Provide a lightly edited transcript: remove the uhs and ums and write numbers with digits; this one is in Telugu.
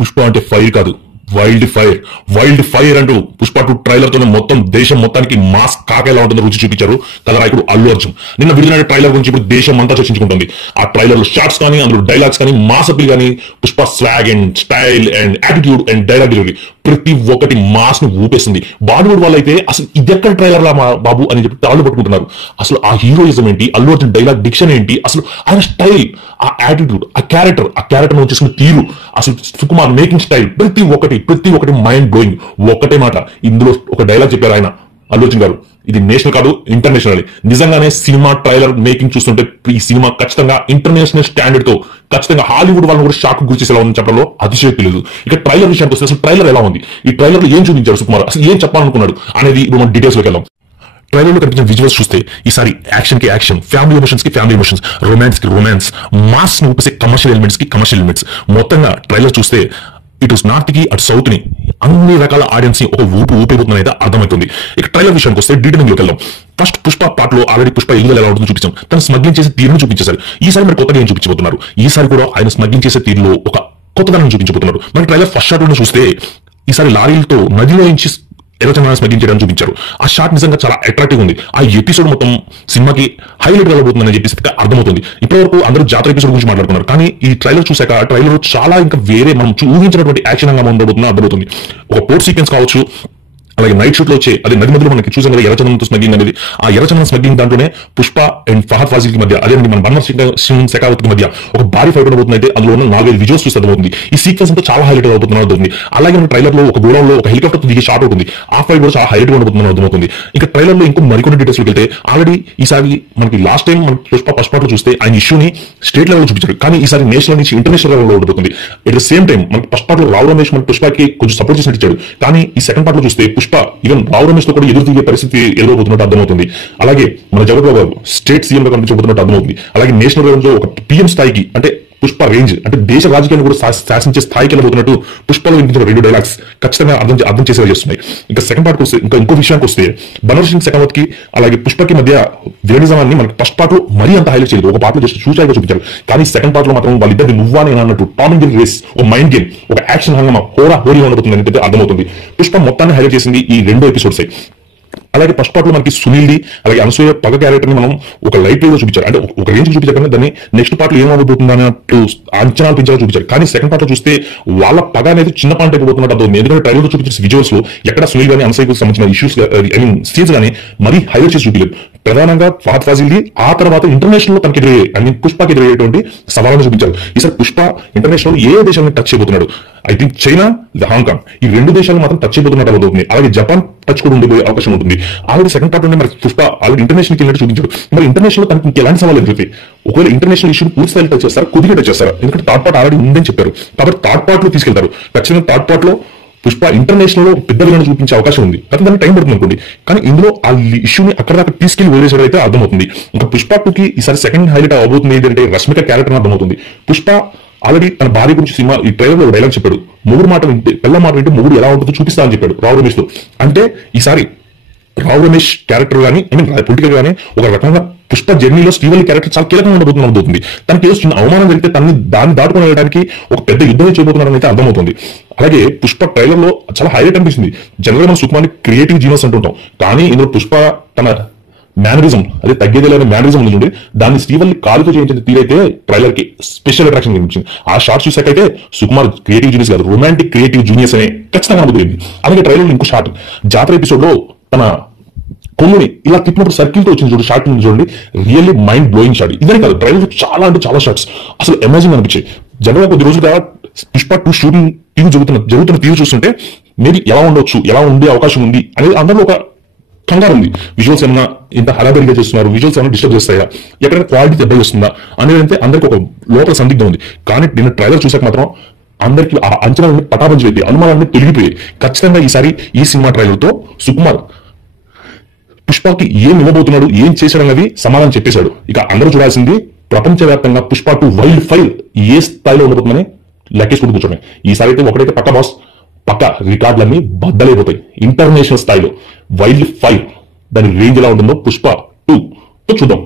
పుష్ప అంటే ఫైర్ కాదు, వైల్డ్ ఫైర్ అంటూ పుష్ప 2 ట్రైలర్ తోనే మొత్తం దేశం మొత్తానికి మాస్ కాక ఎలా ఉంటుందో రుచి చూపించారు కథానాయకుడు అల్లు అర్జున్. నిన్న విడుదలైన ట్రైలర్ గురించి ఇప్పుడు దేశం అంతా చర్చించుకుంటుంది. ఆ ట్రైలర్ లో షార్ట్స్ కానీ, అందులో డైలాగ్స్ కానీ, మాస్ అప్పీల్ కానీ, Pushpa swag and style and attitude and dialogue delivery ప్రతి ఒక్కటి మాస్ ను ఊపేస్తుంది. బాలీవుడ్ వాళ్ళు అయితే అసలు ఇదెక్కడ ట్రైలర్ లా బాబు అని చెప్పి తాళ్ళు పట్టుకుంటున్నారు. అసలు ఆ హీరోయిజం ఏంటి, అల్లు అర్జున్ డైలాగ్ డిక్షన్ ఏంటి, అసలు ఆయన స్టైల్, ఆ యాటిట్యూడ్, ఆ క్యారెక్టర్ వచ్చేసిన తీరు, అసలు సుకుమార్ మేకింగ్ స్టైల్ ప్రతి ఒక్కటి మైండ్ బ్లోయింగ్. ఒక్కటే మాట, ఇందులో ఒక డైలాగ్ చెప్పారు ఆయన అల్లు అర్జున్ గారు, ఇది నేషనల్ కాదు ఇంటర్నేషనల్. నిజంగానే సినిమా ట్రైలర్ మేకింగ్ చూస్తుంటే ఈ సినిమా ఖచ్చితంగా ఇంటర్నేషనల్ స్టాండర్డ్ తో ఖచ్చితంగా హాలీవుడ్ వాళ్ళని కూడా షాక్ గురి చేసేలా ఉందని చెప్పడంలో అతిశయోక్తి లేదు. ఇక ట్రైలర్ విషయానికి వస్తే అసలు ట్రైలర్ ఎలా ఉంది, ఈ ట్రైలర్ లో ఏం చూపించారు సుకుమార్, అసలు ఏం చెప్పాలనుకున్నాడు అనేది ఇప్పుడు మనం డీటెయిల్స్ లోకి వెళ్దాం. ట్రైలర్ లో కనిపించిన విజువల్స్ చూస్తే ఈసారి యాక్షన్ కి యాక్షన్, ఫ్యామిలీ ఎమోషన్స్, రొమాన్స్ కి రొమాన్స్, మాస్ ను ఊపేసే కమర్షియల్ ఎలిమెంట్స్, మొత్తంగా ట్రైలర్ చూస్తే ఇటు నార్త్ కి అటు సౌత్ ని అన్ని రకాల ఆడియన్స్ ని ఒక ఊపిపోతుందని అయితే అర్థమవుతుంది. ఇక ట్రైలర్ విషయానికి వస్తే డీటెయిలింగ్ లోకి వెళ్దాం. ఫస్ట్ పుష్ప పార్ట్ లో ఆల్రెడీ పుష్ప ఎదుగుదల ఎలా ఉంటుందో చూపించాం, తను స్మగ్లింగ్ చేసే తీరును చూపించేశారు. ఈసారి మరి కొత్తగా ఏం చూపించబోతున్నారు, ఈసారి కూడా ఆయన స్మగ్లింగ్ చేసే తీరులో ఒక కొత్తదనం చూపించబోతున్నారు. మన ట్రైలర్ ఫస్ట్ షాట్ లో చూస్తే ఈసారి లారీలతో నదిలో నుంచి ఎర్రచందనాన్ని స్మగ్లింగ్ చేయడానికి చూపించారు. ఆ షాట్ నిజంగా చాలా అట్రాక్టివ్ ఉంది. ఆ ఎపిసోడ్ మొత్తం సినిమాకి హైలైట్ వెళ్ళబోతుందని చెప్పేసి అర్థమవుతుంది. ఇప్పటివరకు అందరూ జాతర ఎపిసోడ్ గురించి మాట్లాడుతున్నారు, కానీ ఈ ట్రైలర్ చూసాక ఆ ట్రైలర్ చాలా ఇంకా వేరే మనం ఊహించినటువంటి యాక్షన్ గా ఉండబోతుందని అర్థమవుతుంది. ఒక పోర్ట్ సీక్వెన్స్ కావచ్చు, అలాగే నైట్ షూట్ లో వచ్చే అదే నది మధ్యలో మనకి చూసాం కదా ఎర్రచందనంతో స్మగ్లింగ్ అనేది, ఆ ఎర్రచందనం స్మగ్లింగ్ దాంట్లోనే పుష్ప అండ్ ఫహద్ ఫాజిల్ కి మధ్య, అదే మన బన్వర్ సింగ్ శెకావత్ కి మధ్య ఒక భారీ ఫైట్ ఉండబోతుంది. అయితే అందులో ఉన్న 4-5 విజువల్స్ చూస్తే అర్థమవుతుంది ఈ సీక్వెన్స్ అంతా చాలా హైలైట్ అవుతుందని అర్థమవుతుంది. అలాగే మన ట్రైలర్ లో ఒక గోడౌన్ లో ఒక హెలికాప్టర్ దిగే షాట్ ఉంటుంది, ఆ ఫైట్ కూడా చాలా హైలైట్ ఉండబోతుందని అర్థమవుతుంది. ఇంకా ట్రైలర్ లో ఇంకో మరికొన్ని డీటెయిల్స్ వెళ్తే ఆల్రెడీ ఈసారి మనకి లాస్ట్ టైం మన పుష్ప ఫస్ట్ పార్ట్ లో చూస్తే ఆయన ఇష్యూని స్టేట్ లెవెల్ చూపించారు, కానీ ఈసారి నేషనల్ నుంచి ఇంటర్నేషనల్ లెవెల్ లో ఉండబోతుంది. ఎట్ ద సేమ్ టైం మనకి ఫస్ట్ పార్ట్ లో రావు రమేష్ మన పుష్పకి కొంచెం సపోర్ట్ చేసినట్టు ఇచ్చాడు, కానీ ఈ సెకండ్ పార్ట్ లో చూస్తే పుష్ప ఈవెన్ రావు రమేష్ తో కూడా ఎదురు తిరిగే పరిస్థితి ఎదురవుతున్నట్టు అర్థమవుతుంది. అలాగే మన జగన్ గారు స్టేట్ సీఎం గా కనిపించబోతున్నట్టు అర్థమవుతుంది. అలాగే నేషనల్ లెవెల్ లో ఒక పిఎం స్థాయికి అంటే పుష్ప రేంజ్ అంటే దేశ రాజకీయాన్ని కూడా శాసించే స్థాయికి వెళ్ళబోతున్నట్టు పుష్పలో వినిపించిన 2 డైలాగ్స్ ఖచ్చితంగా అర్థం చేసేలా చేస్తున్నాయి. ఇంకా సెకండ్ పార్ట్ వస్తే ఇంకో విషయానికి వస్తే బన్వర్ సింగ్ శెకావత్ కి అలాగే పుష్పకి మధ్య విలనిజాన్ని మనకి ఫస్ట్ పార్ట్ లో మరీ అంత హైలైట్ చేయలేదు, ఒక పార్ట్ లో జస్ట్ చూసాయిగా చూపించారు. కానీ సెకండ్ పార్ట్ లో మాత్రం వాళ్ళిద్దరిని నువ్వా నేను అన్నట్టు టామ్ అండ్ జెర్రీ రేస్, ఒక మైండ్ గేమ్, ఒక యాక్షన్ హంగమా హోరీ ఉండబోతుంది అని అర్థమవుతుంది. పుష్ప మొత్తాన్ని హైలైట్ చేసింది ఈ 2 ఎపిసోడ్స్. అలాగే ఫస్ట్ పార్ట్ లో మనకి సునీల్ అలాగే అనసూయ పగ క్యారెక్టర్ ని మనం ఒక లైట్ వేవ్ లో చూపించారు, అంటే ఒక రేంజ్ చూపించారు, కానీ దాన్ని నెక్స్ట్ పార్ట్ లో ఏమవుతుంది అన్నట్టు అంచనాలు పెంచాలో చూపించారు. కానీ సెకండ్ పార్ట్ లో చూస్తే వాళ్ళ పగ అనేది చిన్న పాయింట్ అయిపోతున్నట్టు అర్థం. ఎందుకంటే ట్రైలర్ లో చూపించిన విజువల్స్ లో ఎక్కడ సునీల్ గానీ అనసూయకు సంబంధించిన ఇష్యూస్ సీన్స్ గానీ మరీ హైలైట్ చేసి చూపించలేదు. ప్రధానంగా ఫహద్ ఫాజిల్ ఆ తర్వాత ఇంటర్నేషనల్ లో తనకి ఎదురయ్యే పుష్పకి ఎదురయ్యేటువంటి సవాళ్ళను చూపించారు. ఈసారి పుష్ప ఇంటర్నేషనల్ ఏ దేశాన్ని టచ్ చేయబోతున్నాడు, ఐ థింక్ చైనా, హాంకాంగ్, ఈ 2 దేశాలు మాత్రం టచ్ చేయబోతున్నట్టు అవుతుంది. అలాగే జపాన్ టచ్ కూడా ఉండిపోయే అవకాశం ఉంటుంది. ఆల్రెడీ సెకండ్ పార్ట్ లోనే మరి పుష్ప ఆల్రెడీ ఇంటర్నేషనల్ కి వెళ్ళినట్టు చూపించారు. మరి ఇంటర్నేషనల్ తనకి ఇంకెలాంటి సవాళ్ళు ఎదురుతాయి, ఒకవేళ ఇంటర్నేషనల్ ఇష్యూ పూర్తి స్థాయిలో టచ్ చేస్తారా, కొద్దిగా టచ్ చేస్తారా, ఎందుకంటే థర్డ్ పార్ట్ ఆల్రెడీ ఉందని చెప్పారు కాబట్టి థర్డ్ పార్ట్ లో తీసుకెళ్తారు. ఖచ్చితంగా థర్డ్ పార్ట్ లో పుష్ప ఇంటర్నేషనల్ లో పెద్ద విలన్ చూపించే అవకాశం ఉంది, కానీ దానికి టైం పడుతుంది అనుకోండి. కానీ ఇందులో ఆ ఇష్యూని అక్కడ దాకా తీసుకెళ్లి వదిలేసాడు అయితే అర్థమవుతుంది. ఇంకా పుష్ప 2కి ఈసారి సెకండ్ హైలైట్ అవబోతుంది ఏంటంటే రష్మిక క్యారెక్టర్ అర్థమవుతుంది. పుష్ప ఆల్రెడీ తన భార్య గురించి సినిమా ఈ ట్రైలర్ లో డైలాగ్ చెప్పాడు, మొగుడు మాట వింటే పిల్ల మాట వింటే మొగుడు ఎలా ఉంటుందో చూపిస్తా అని చెప్పాడు రావు రమేష్ తో. అంటే ఈసారి రావు రమేష్ క్యారెక్టర్ గానీ పొలిటికల్ గానీ ఒక రకంగా పుష్ప జర్నీలో శ్రీవల్లి క్యారెక్టర్ చాలా కీలకంగా ఉండబోతుంది. తనకి ఏదో చిన్న అవమానం జరిగితే దాన్ని దాటుకుని వెళ్ళడానికి ఒక పెద్ద యుద్ధమే చేయబోతున్నారని అయితే అర్థమవుతుంది. అలాగే పుష్ప ట్రైలర్ లో చాలా హైలైట్ అనిపిస్తుంది. జనరల్ గా మనం సుకుమార్ని క్రియేటివ్ జీనియస్ అంటుంటాం, కానీ ఇందులో పుష్ప తన మేనరిజం అదే తగ్గేదేలేని మేనరిజం ఉంది, దాన్ని శ్రీవల్లి కాలుతో చేయించిన తీరైతే ట్రైలర్ కి స్పెషల్ అట్రాక్షన్ కనిపించింది. ఆ షార్ట్ చూసాకైతే సుకుమార్ క్రియేటివ్ జీనియస్ కాదు, రొమాంటిక్ క్రియేటివ్ జీనియస్ అనే ఖచ్చితంగా అనుభూతుంది. అలాగే ట్రైలర్ లో ఇంకో షార్ట్ జాతర ఎపిసోడ్ లో తన కొమ్ముని ఇలా తిప్పినప్పుడు సర్కిల్ తో వచ్చింది షార్ట్ చూడండి, రియల్లీ మైండ్ బ్లోయింగ్ షాట్. ఇదే కాదు ట్రైలర్ చాలా అంటే చాలా షార్ట్స్ అసలు అమేజింగ్ అనిపించాయి. జనరల్ కొద్ది రోజులుగా పుష్ప 2 షూటింగ్ జరుగుతున్న తీరు చూస్తుంటే మేబీ ఎలా ఉండొచ్చు, ఎలా ఉండే అవకాశం ఉంది అనేది అందరిలో ఒక కంగారు ఉంది. విజువల్స్ ఏమన్నా ఇంత హడాబడిగా చేస్తున్నారు, విజువల్స్ ఏమైనా డిస్టర్బ్ చేస్తాయా, ఎక్కడైనా క్వాలిటీ దెబ్బ వస్తుందా అనేది అయితే అందరికి ఒక లోపల సందిగ్ధం ఉంది. కానీ నిన్న ట్రైలర్ చూసాక మాత్రం అందరికి ఆ అంచనాలన్నీ పటాపంచి పెట్టి అనుమానాన్ని తొలగిపోయాయి. ఖచ్చితంగా ఈసారి ఈ సినిమా ట్రైలర్ తో సుకుమార్ పుష్పకి ఏం ఇవ్వబోతున్నాడు, ఏం చేశాడు అన్నది సమాధానం చెప్పేశాడు. ఇక అందరూ చూడాల్సింది ప్రపంచవ్యాప్తంగా పుష్ప 2 వైల్డ్ ఫైర్ ఏ స్థాయిలో ఉండబోతుందని లెక్కేసుకుంటూ కూర్చోండి. ఈసారి అయితే ఒకటైతే పక్క బాస్, పక్క రికార్డులన్నీ బద్దలైపోతాయి. ఇంటర్నేషనల్ స్థాయిలో వైల్డ్ ఫైర్ దాని రేంజ్ ఎలా ఉంటుందో పుష్ప 2 చూద్దాం.